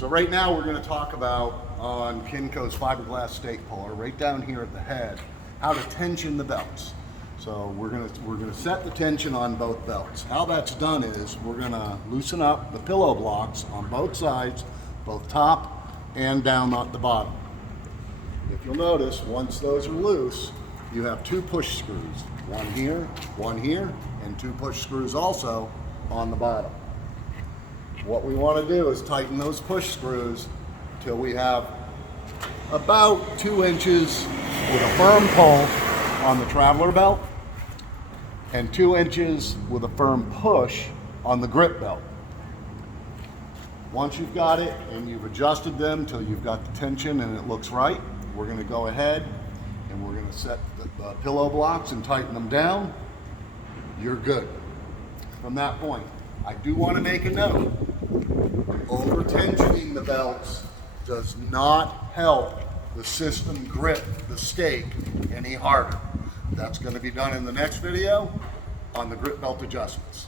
So right now we're going to talk about on Kennco's Fiberglass Stake Puller, right down here at the head, how to tension the belts. So we're going to set the tension on both belts. How that's done is we're going to loosen up the pillow blocks on both sides, both top and down at the bottom. If you'll notice, once those are loose, you have two push screws, one here, and two push screws also on the bottom. What we want to do is tighten those push screws till we have about 2 inches with a firm pull on the traveler belt and 2 inches with a firm push on the grip belt. Once you've got it and you've adjusted them till you've got the tension and it looks right, we're going to go ahead and we're going to set the pillow blocks and tighten them down. You're good. From that point, I do want to make a note. Over tensioning the belts does not help the system grip the stake any harder. That's going to be done in the next video on the grip belt adjustments.